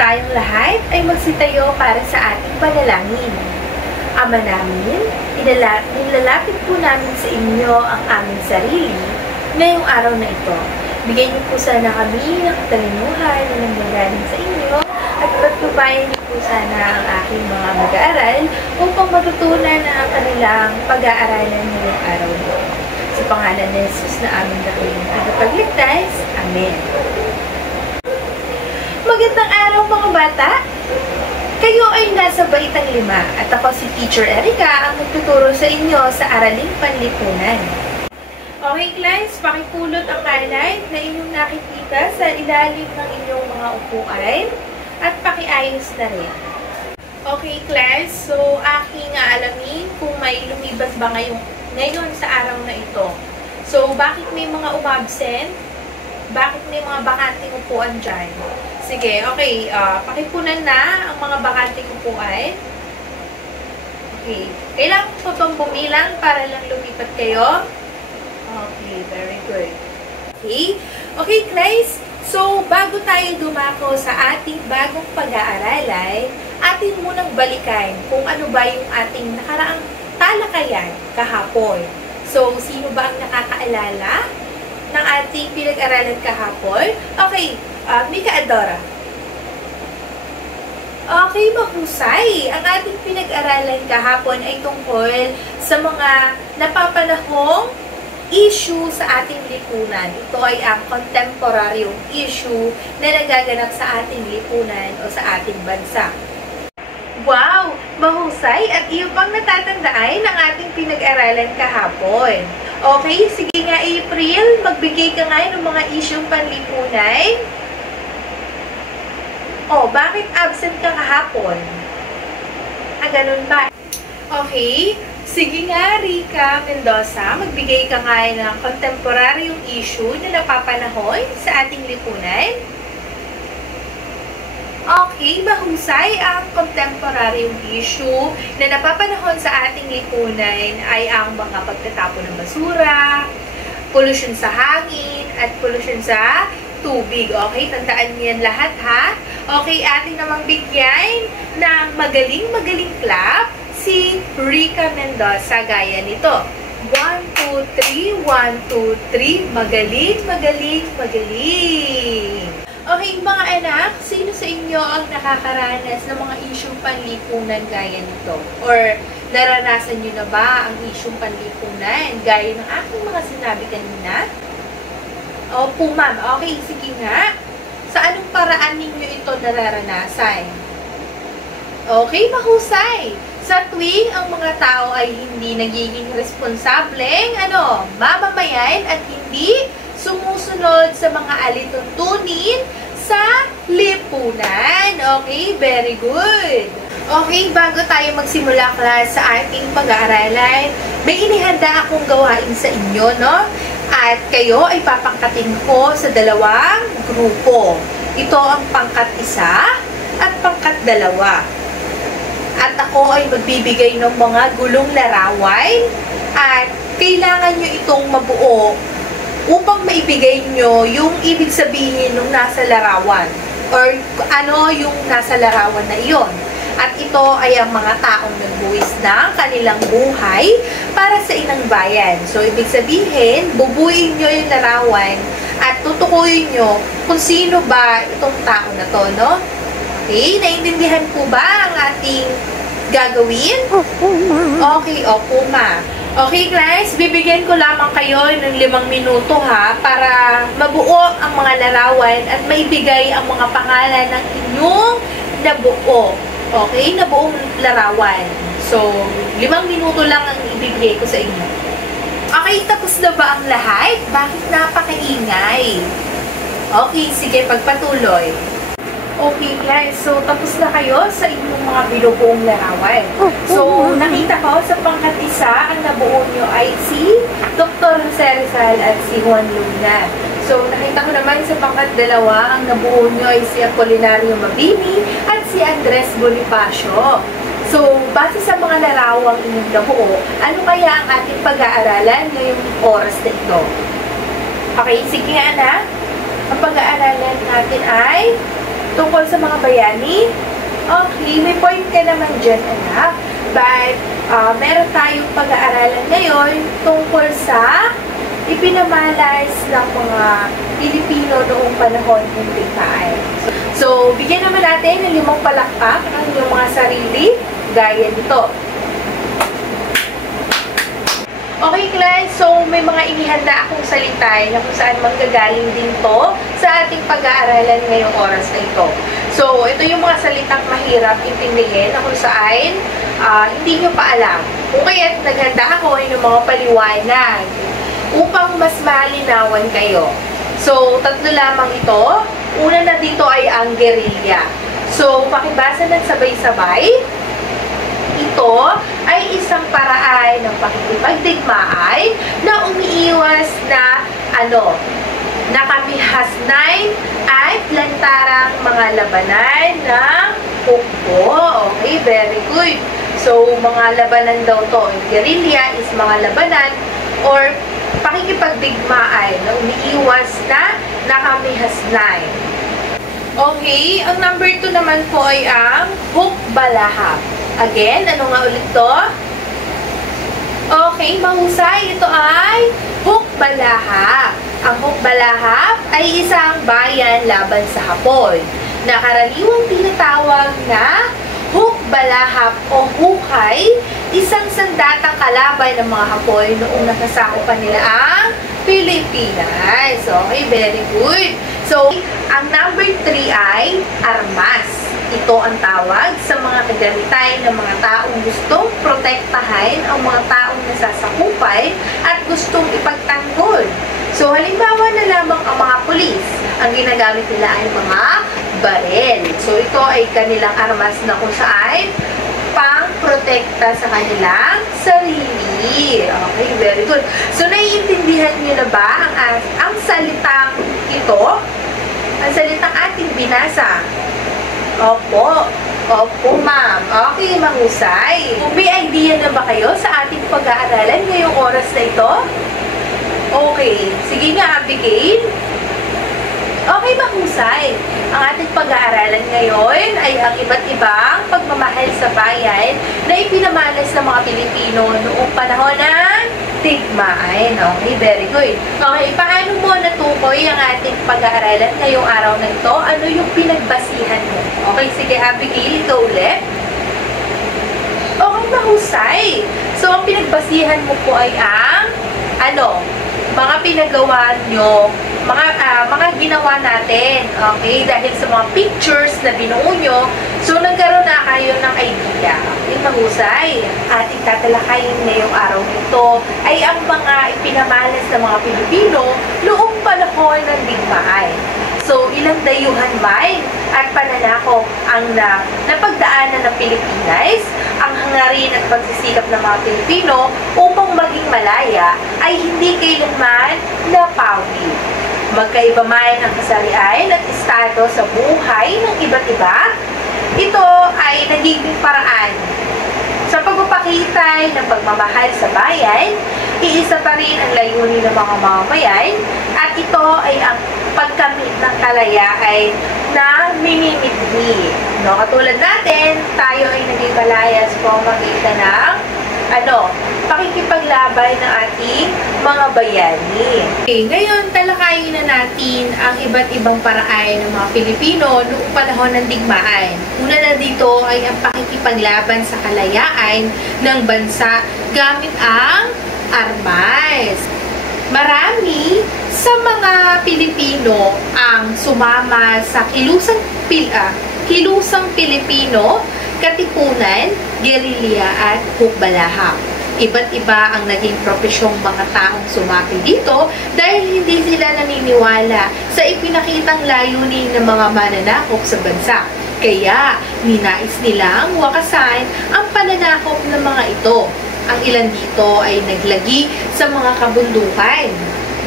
tayong lahat ay magsitayo para sa ating panalangin. Ama namin, nilalapit po namin sa inyo ang aming sarili ngayong araw na ito. Bigyan niyo po sana kami ng katalinuhan na nanggagaling sa inyo at patnubayan niyo po sana ang aking mga mag-aaral upang matutunan na ang kanilang pag-aaralan ngayong araw nito. Sa pangalan ni Jesus na aming dakilang tagapagligtas. Amen. Magandang araw mga bata! Kayo ay nasa Baitang 5 at ako si Teacher Erica ang magtuturo sa inyo sa Araling Panlipunan. Okay class, pakipulot ang highlight na inyong nakikita sa ilalim ng inyong mga upuan at pakiayos na rin. Okay class, so aking alamin kung may lumibas ba ngayon sa araw na ito. So bakit may mga umabsent? Bakit may mga bakanting upuan dyan? Sige, okay. Pakipunan na ang mga bakanting upuan. Okay. Kailangan ko bang bumilang para lang lumipat kayo? Okay, very good. Okay. Okay, class. So, bago tayo dumako sa ating bagong pag-aaralay, atin munang balikan kung ano ba yung ating nakaraang talakayan kahapon. So, sino ba ang nakakaalala ng ating pinag-aralan kahapon? Okay, Mika Adora. Okay, mahusay. Ang ating pinag-aralan kahapon ay tungkol sa mga napapanahong issue sa ating lipunan. Ito ay ang kontemporaryong issue na nagaganap sa ating lipunan o sa ating bansa. Wow! Mahusay at iyo pang natatandaan ng ating pinag-aralan kahapon. Okay, sige nga April, magbigay ka nga ng mga issue panlipunan. Oh, bakit absent ka kahapon? Ganun ba? Okay, sige nga Rica Mendoza, magbigay ka nga ng kontemporaryong issue na napapanahon sa ating lipunan. Okay, mahusay. Ang kontemporaryong issue na napapanahon sa ating lipunan ay ang mga pagtatapon ng basura, pollution sa hangin, at pollution sa tubig. Okay, tandaan niyo yan lahat ha. Okay, ating namang bigyan ng magaling clap si Rica Mendoza gaya nito. 1, 2, 3, 1, 2, 3. Magaling. Okay, mga anak, sino sa inyo ang nakakaranas ng mga isyong panlipunan gaya nito? Or naranasan nyo na ba ang isyong panlipunan gaya ng aking mga sinabi kanina? Opo, ma'am. Okay, sige nga. Sa anong paraan ninyo ito nararanasan? Okay, mahusay. Sa tuwing ang mga tao ay hindi nagiging responsableng, mamamayan at hindi sumusunod sa mga alituntunin sa lipunan. Okay, very good. Okay, bago tayo magsimula class sa ating pag-aaralan, may inihanda akong gawain sa inyo, no? At kayo ay papangkatin ko sa dalawang grupo. Ito ang pangkat 1 at pangkat 2. At ako ay magbibigay ng mga gulong larawan at kailangan nyo itong mabuo upang maibigay nyo yung ibig sabihin ng nasa larawan or ano yung nasa larawan na iyon. At ito ay ang mga taong nagbuwis ng kanilang buhay para sa inang bayan. So, ibig sabihin, bubuin nyo yung larawan at tutukuyin nyo kung sino ba itong tao na to, no? Okay, naiintindihan po ba ang ating gagawin? Okay, opo ma. Okay class, bibigyan ko lamang kayo ng 5 minuto ha, para mabuo ang mga larawan at maibigay ang mga pangalan ng inyong nabuo. Okay, nabuong larawan. So, 5 minuto lang ang ibibigay ko sa inyo. Okay, tapos na ba ang lahat? Bakit napakaingay? Okay, sige, pagpatuloy. Okay class, so tapos na kayo sa inyong mga binubuong larawan. So, nakita ko sa pangkat 1, ang nabuo nyo ay si Dr. Jose Rizal at si Juan Luna. So, nakita ko naman sa pangkat 2, ang nabuo nyo ay si Apolinario Mabini at si Andres Bonifacio. So, base sa mga larawang inyong nabuo, ano kaya ang ating pag-aaralan ngayong oras na ito? Okay, sige nga na. Ang pag-aaralan natin ay tungkol sa mga bayani? Okay, may point ka naman dyan, anak. But, meron tayong pag-aaralan ngayon tungkol sa ipinamalas ng mga Pilipino noong panahon ng digmaan. So, bigyan naman natin ng 5 palakpak ang inyong mga sarili, gaya nito. Okay, class. So, may mga inihanda akong salita na kung saan manggagaling din to sa ating pag-aaralan ngayong oras na ito. So, ito yung mga salitang mahirap intindihin na kung saan hindi nyo pa alam. Kung kaya't naghanda ako ng mga paliwanag upang mas malinawan kayo. So, 3 lamang ito. Una na dito ay ang guerrilla. So, pakibasa ng sabay-sabay. Ito ay isang paraan ng pakikipagdigmaan na umiiwas na nakamihasnan at lantarang mga labanan ng hukbo. Okay, very good. So, mga labanan daw to. Guerrilla is mga labanan or pakikipagdigmaan na umiiwas na nakamihasnan. Okay, ang number 2 naman po ay ang hukbalahap. Again, ano nga ulit to? Okay, mahusay. Ito ay hukbalahap. Ang hukbalahap ay isang bayan laban sa Hapon na karaniwang tinatawag na hukbalahap o hukay, isang sandatang kalaban ng mga Hapon noong nakasakupan nila ang Pilipinas. Okay, very good. So, ang number 3 ay armas. Ito ang tawag sa mga kagamitan ng mga taong gustong protektahan ang mga taong nasasakupay at gustong ipagtanggol. So, halimbawa na lamang ang mga pulis. Ang ginagamit nila ay mga baril. So, ito ay kanilang armas na kung saan pang-protekta sa kanilang sarili. Okay, very good. So, naiintindihan niyo na ba ang salitang ito? Ang salitang ating binasa? Opo. Opo, ma'am. Okay, mahusay. May idea na ba kayo sa ating pag-aaralan ngayong oras na ito? Okay. Sige nga, Abigail. Okay, mahusay. Ang ating pag-aaralan ngayon ay ang iba't ibang pagmamahal sa bayan na ipinamalas ng mga Pilipino noong panahon ng digmaan. Okay, very good. Okay, paano mo natukoy ang ating pag-aaralan ngayong araw na ito? Ano yung pinagbasihan mo? Okay, sige, Abigail, ikaw ulit. Okay, mahusay. So, ang pinagbasihan mo po ay ang mga pinagawa nyo, mga ginawa natin, okay, dahil sa mga pictures na binuo nyo, so nagkaroon na kayo ng idea. Yung mahusay, ating tatalakayin ngayong araw nito ay ang mga ipinamalas ng mga Pilipino noong panahon ng digmaan. So, ilang dayuhan man at pananakop ang napagdaanan ng Pilipinas, ang hangarin at pagsisikap ng mga Pilipino upang maging malaya ay hindi kailanman napawi. Magkaiba man ang kasarian at estado sa buhay ng iba't iba, ito ay nagiging paraan sa pagpapakita ng pagmamahal sa bayan, iisa pa rin ang layunin ng mga mamamayan, at ito ay ang pagkamit ng kalayaan na minimiti. Katulad natin, tayo ay naging malaya sa pamamagitan ng pakikipaglabay ng ating mga bayani. Okay, ngayon, talakayin na natin ang iba't ibang paraan ng mga Pilipino noong panahon ng digmaan. Una na dito ay ang pakikipaglaban sa kalayaan ng bansa gamit ang armas. Marami sa mga Pilipino ang sumama sa kilusang Pilipino, katipunan, guerrilla at hukbalahap. Iba't iba ang naging profesyong mga taong sumapi dito dahil hindi sila naniniwala sa ipinakitang layunin ng mga mananakop sa bansa. Kaya, ninais nilang wakasan ang pananakop ng mga ito. Ang ilan dito ay naglagi sa mga kabundukan.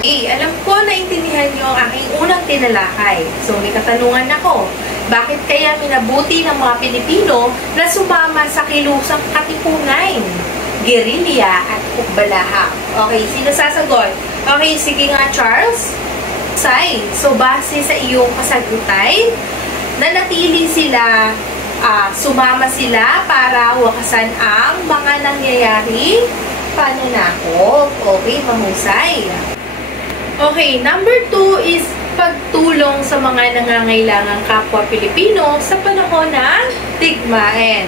Alam ko na intindihan niyo ang aking unang tinalakay. So, may katanungan ako. Bakit kaya minabuti ng mga Pilipino na sumama sa kilusang katipunan, guerrilla at hukbalahap? Okay, sino sasagot? Okay, sige nga, Charles. So, base sa iyong kasagutan, nanatili sila, sumama sila para wakasan ang mga nangyayaring pananakop. Okay, mahusay. Okay, number 2 is pagtulong sa mga nangangailangang kapwa Pilipino sa panahon ng digmaan.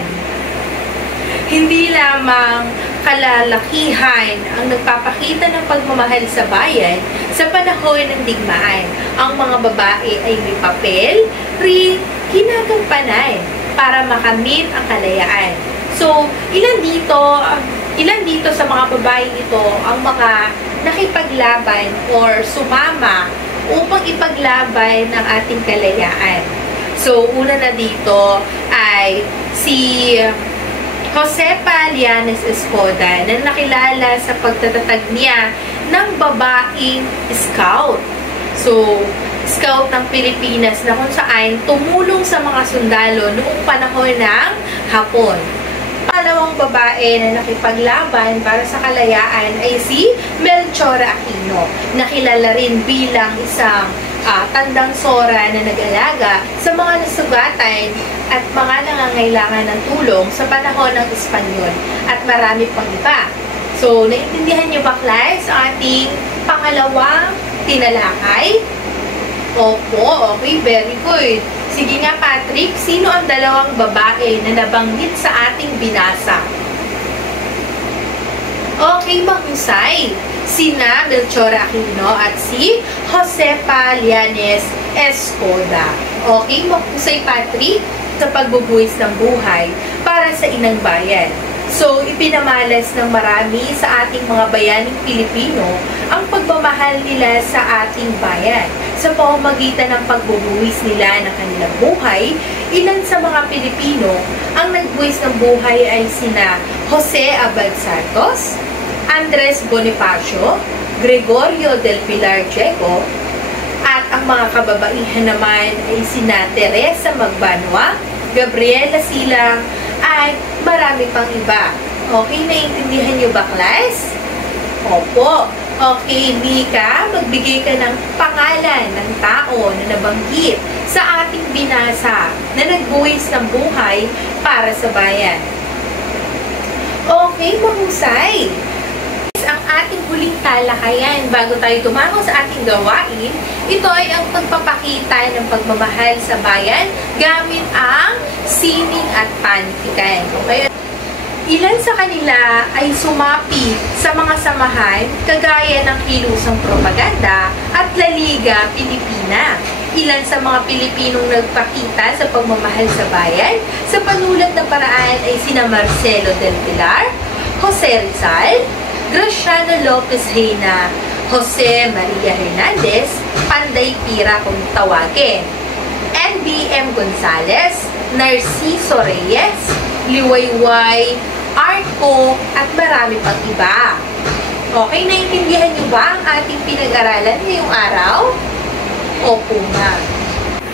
Hindi lamang kalalakihan ang nagpapakita ng pagmamahal sa bayan sa panahon ng digmaan. Ang mga babae ay may papel rin ginagampanan para makamit ang kalayaan. So, ilan dito sa mga babae ito ang mga nakipaglaban or sumama upang ipaglaban ng ating kalayaan. So, una na dito ay si Josefa Llanes Escoda na nakilala sa pagtatatag niya ng babaeng scout. So, scout ng Pilipinas na kung saan tumulong sa mga sundalo noong panahon ng Hapon. Pangalawang babae na nakipaglaban para sa kalayaan ay si Melchora Aquino, nakilala rin bilang isang tandang sora na nag-alaga sa mga nasugatan at mga nangangailangan ng tulong sa panahon ng Espanyol at marami pang iba. So, naintindihan niyo ba, class, ating pangalawang tinalakay? Opo, okay, very good. Sige nga, Patrick, sino ang dalawang babae na nabanggit sa ating binasa? Okay, mahusay. Sina Melchora Aquino at si Josefa Llanes Escoda. Okay, mahusay, Patrick, sa pagbubuhis ng buhay para sa inang bayan. So, ipinamalas ng marami sa ating mga bayaning Pilipino ang pagmamahal nila sa ating bayan. Sa pamamagitan ng pagbubuhis nila ng kanilang buhay, ilan sa mga Pilipino ang nagbuhis ng buhay ay sina Jose Abad Santos, Andres Bonifacio, Gregorio del Pilar Diego, at ang mga kababaihan naman ay sina Teresa Magbanwa, Gabriela Silang, at marami pang iba. Okay, naiintindihan niyo ba, class? Opo. Okay, Mika, magbigay ka ng pangalan ng tao na nabanggit sa ating binasa na nagbuwis ng buhay para sa bayan. Okay, mahusay. Ang ating huling talakayan bago tayo tumango sa ating gawain, ito ay ang pagpapakita ng pagmamahal sa bayan gamit ang sining at pantikan. Okay? Ilan sa kanila ay sumapi sa mga samahan kagaya ng Kilusang Propaganda at La Liga Pilipina. Ilan sa mga Pilipinong nagpakita sa pagmamahal sa bayan sa panulat na paraan ay sina Marcelo del Pilar, Jose Rizal, Graciano Lopez Reina, Jose Maria Hernandez, Panday Pira kung tawagin, NBM Gonzales, Narciso Reyes, Liwayway, Arco, at marami pang iba. Okay, naiintindihan niyo ba ang ating pinag-aralan ngayong araw? Opo nga.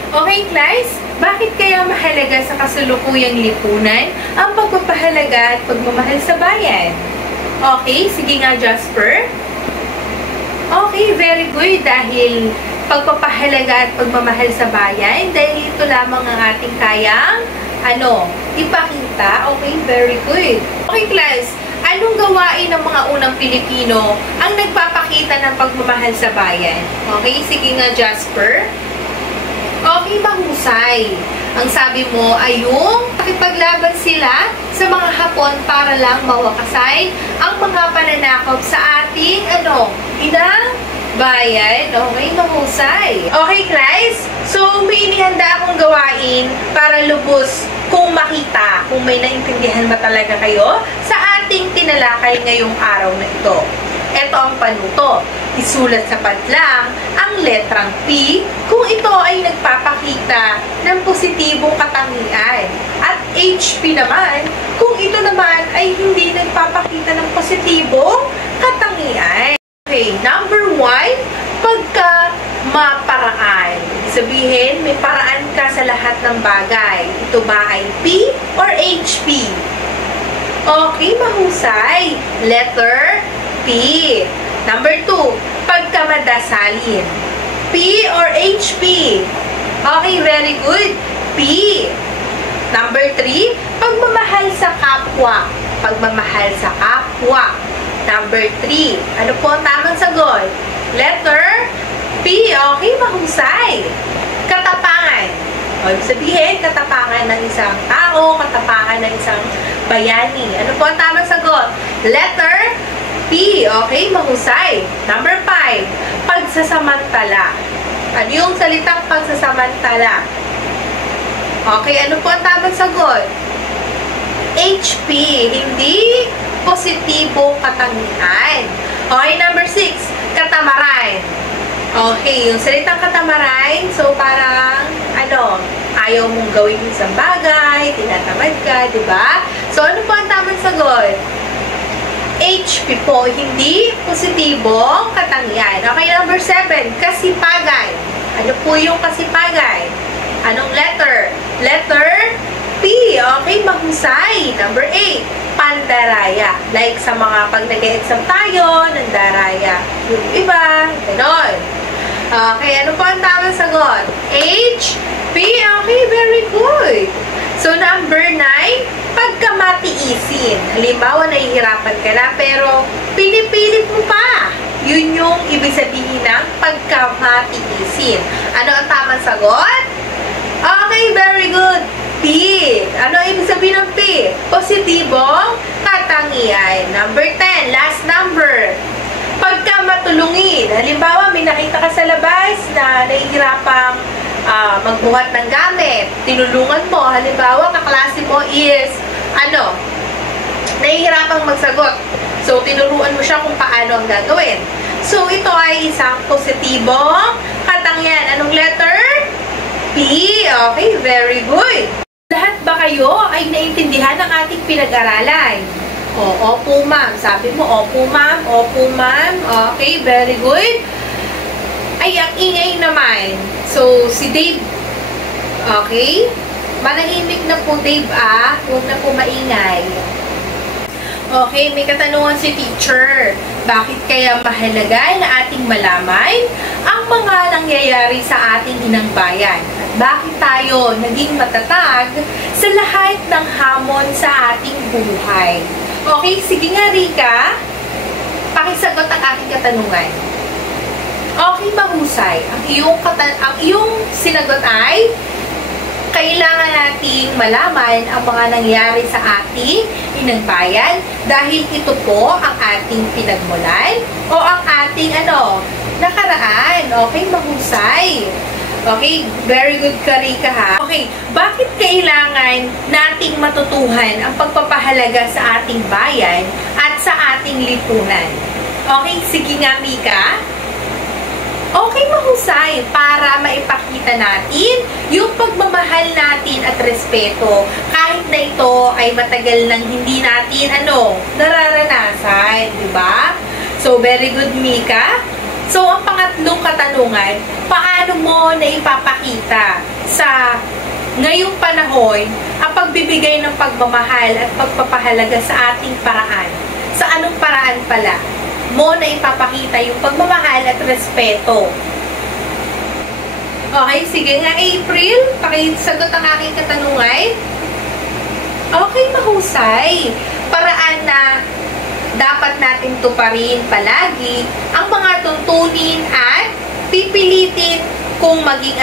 Okay, class, bakit kaya mahalaga sa kasalukuyang lipunan ang pagpapahalaga at pagmamahal sa bayan? Okay, sige nga, Jasper. Okay, very good. Dahil pagpapahalaga at pagmamahal sa bayan, dahil ito lamang ang ating kayang, ipakita. Okay, very good. Okay, class, anong gawain ng mga unang Pilipino ang nagpapakita ng pagmamahal sa bayan? Okay, sige nga, Jasper. Okay, mahusay. Ang sabi mo ay yung pakipaglaban sila sa mga Hapon para lang mawakasan ang mga pananakop sa ating, inang bayan. Okay, mahusay. Okay, class. So, may inihanda akong gawain para lubos kung makita, kung may naintindihan ba talaga kayo sa ating tinalakay ngayong araw na ito. Ito ang panuto. Isulat sa padlang ang letrang P kung ito ay nagpapakita ng positibong katangian. At HP naman kung ito naman ay hindi nagpapakita ng positibong katangian. Okay, number 1, pagka maparaan. Sabihin, may paraan ka sa lahat ng bagay. Ito ba ay P or HP? Okay, mahusay. Letter P. Number 2, pagkamadasalin. P or HP? Okay, very good. P. Number 3, pagmamahal sa kapwa. Pagmamahal sa kapwa. Number 3, ano po ang tamang sagot? Letter P. Okay, mahusay. Katapangan. O, ibig sabihin, katapangan ng isang tao, katapangan ng isang bayani. Ano po ang tamang sagot? Letter P. Okay, mahusay. Number 5, pagsasamantala. Ano yung salitang pagsasamantala? Okay, ano po ang tamang sagot? HP, hindi positibong katangian. Okay, number 6, katamaran. Okay, yung salitang katamaran, so parang, ayaw mong gawin yung isang bagay, tinatamad ka, di ba? So, ano po ang tamang sagot? HP po, hindi positibong katangian. Okay, number 7, kasipagan. Ano po yung kasipagan? Anong letter? Letter P. Okay, mahusay. Number 8, pandaraya. Like sa mga pag nag-exam tayo, nandaraya yung iba, ganon. Okay, ano po ang tamang sagot? H, P. Okay, very good. So, number 9, pagkamatiisin. Halimbawa, nahihirapan ka na, pero pinipilit mo pa. Yun yung ibig sabihin ng pagkamatiisin. Ano ang tamang sagot? Okay, very good. P. Ano ibig sabihin ng P? Positibong katangian. Number 10, last number. Pagkamatulungin. Halimbawa, may nakita ka sa labas na nahihirapang magbuhat ng gamit. Tinulungan mo. Halimbawa, kaklase mo is, nahihirapang magsagot. So, tinuruan mo siya kung paano ang gagawin. So, ito ay isang positibong katangian. Anong letter? P. Okay, very good. Lahat ba kayo ay naintindihan ng ating pinag-aralan? Opo, ma'am. Sabi mo, opo, ma'am. Opo, ma'am. Okay, very good. Ay, ang ingay naman. So, si Dave, okay? Manahimik na po, Dave, Huwag na po maingay. Okay, may katanungan si teacher. Bakit kaya mahalaga na ating malaman ang mga nangyayari sa ating inang bayan? At bakit tayo naging matatag sa lahat ng hamon sa ating buhay? Okay, sige nga, Rika. Pakisagot ang aking katanungan. Okay, mahusay. Ang iyong sinagot ay kailangan nating malaman ang mga nangyari sa ating inang bayan dahil ito po ang ating pinagmulan o ang ating nakaraan. Okay, mahusay. Okay, very good ka, Rika, ha? Okay, bakit kailangan nating matutuhan ang pagpapahalaga sa ating bayan at sa ating lipunan? Okay, sige nga, Mika. Okay, mahusay para maipakita natin yung pagmamahal natin at respeto kahit na ito ay matagal nang hindi natin nararanasan, di ba? So, very good, Mika. So, ang pangatlong katanungan, paano mo na ipapakita sa ngayong panahon ang pagbibigay ng pagmamahal at pagpapahalaga sa ating paraan? Sa anong paraan pala mo na ipapakita yung pagmamahal at respeto? Okay, sige nga, April. Pakisagot ang aking katanungan. Okay, mahusay. Paraan na dapat natin tuparin palagi ang mga tuntunin at pipilitin kung maging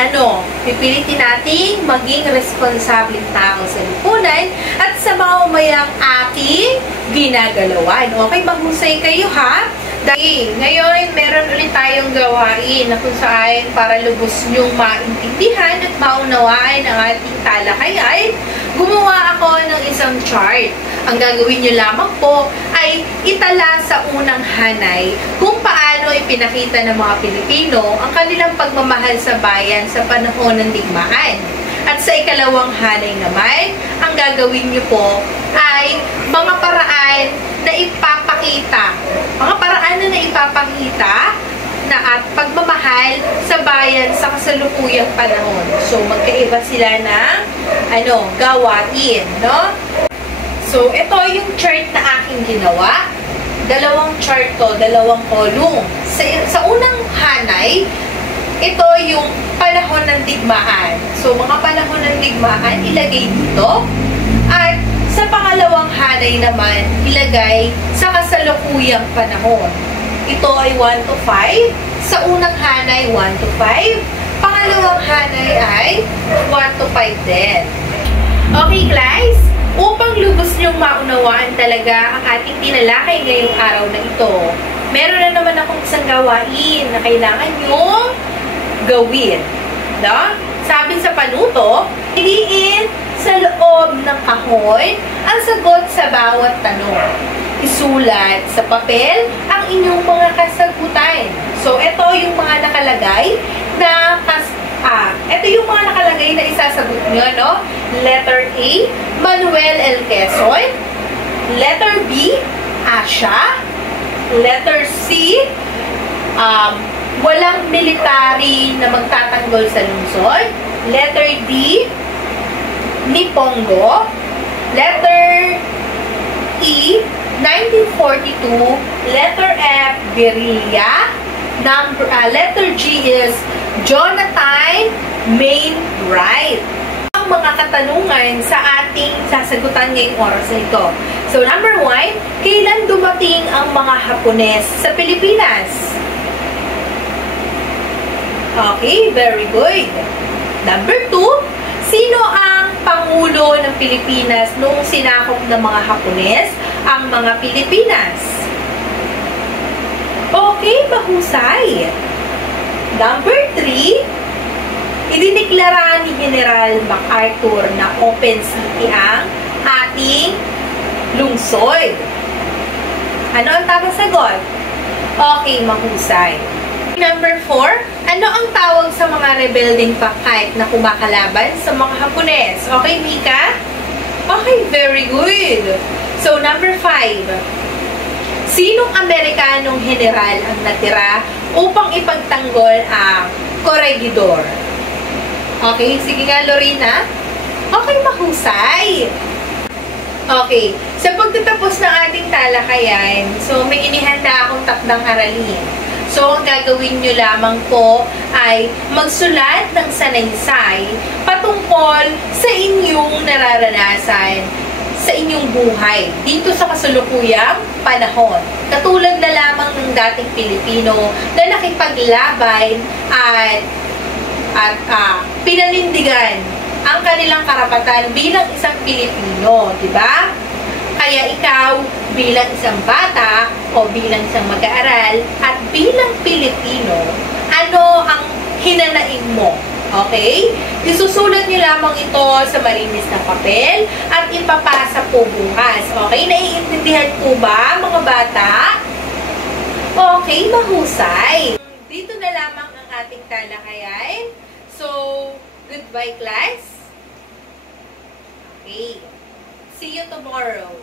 pipilitin nating maging responsableng tao sa lipunan at sa mamamayang ating ginagalawan. Okay, mahusay kayo, ha? Dahil ngayon, meron ulit tayong gawain na kung saan para lubos nyong maintindihan at maunawaan ang ating talakayan, gumawa ako ng isang chart. Ang gagawin nyo lamang po ay itala sa unang hanay kung paano ipinakita ng mga Pilipino ang kanilang pagmamahal sa bayan sa panahon ng digmaan. At sa ikalawang hanay naman, ang gagawin nyo po ay mga paraan na ipapakita. Mga paraan na ipapakita na at pagmamahal sa bayan sa kasalukuyang panahon. So, magkaiba sila ng gawain, no? So, ito yung chart na aking ginawa. Dalawang chart to, dalawang column. Sa unang hanay, ito yung panahon ng digmaan. So, mga panahon ng digmaan, ilagay dito. At sa pangalawang hanay naman, ilagay sa kasalukuyang panahon. Ito ay 1 to 5. Sa unang hanay, 1 to 5. Pangalawang hanay ay 1 to 5 din. Okay, guys? Upang lubos niyong maunawaan talaga ang ating tinalakay ngayong araw na ito, meron na naman akong isang gawain na kailangan niyong gawin. No? Sabi sa panuto, piliin sa loob ng kahon ang sagot sa bawat tanong. Isulat sa papel ang inyong mga kasagutan. So, ito yung mga nakalagay na ito yung mga nakalagay na isasagot nyo, no? Letter A, Manuel L. Quezon. Letter B, Asha. Letter C, walang military na magtatanggol sa lungsod. Letter D, Nipongo. Letter E, 1942. Letter F, guerrilla. Letter G is Jonathan Mainwright. Ang mga katanungan sa ating sasagutan ngayong oras na ito. So, number 1, kailan dumating ang mga Hapones sa Pilipinas? Okay, very good. Number 2, sino ang Pangulo ng Pilipinas noong sinakop ng mga Hapones ang mga Pilipinas? Okay, mahusay. Number 3, idineklara ni General MacArthur na open city ang ating lungsod. Ano ang tamang sagot? Okay, mahusay. Number 4, ano ang tawag sa mga rebelding Pakay na kumakalaban sa mga Hapones? Okay, Mika? Okay, very good. So, number 5, sinong Amerikanong general ang natira upang ipagtanggol ang Corregidor? Okay, sige nga, Lorena. Okay, mahusay. Okay, sa pagtatapos ng ating talakayan, so may inihanda akong takdang aralin. So, ang gagawin nyo lamang po ay magsulat ng sanaysay patungkol sa inyong nararanasan sa inyong buhay dito sa kasalukuyang panahon. Katulad na lamang ng dating Pilipino na nakipaglaban at pinanindigan ang kanilang karapatan bilang isang Pilipino, di ba? Kaya ikaw, bilang isang bata o bilang isang mag-aaral at bilang Pilipino, ano ang hinanaing mo? Okay? Isusulat niyo lamang ito sa malinis na papel at ipapasa po bukas. Okay? Naiintindihan po ba, mga bata? Okay, mahusay. Dito na lamang ang ating talakayan. So, goodbye, class. Okay. See you tomorrow.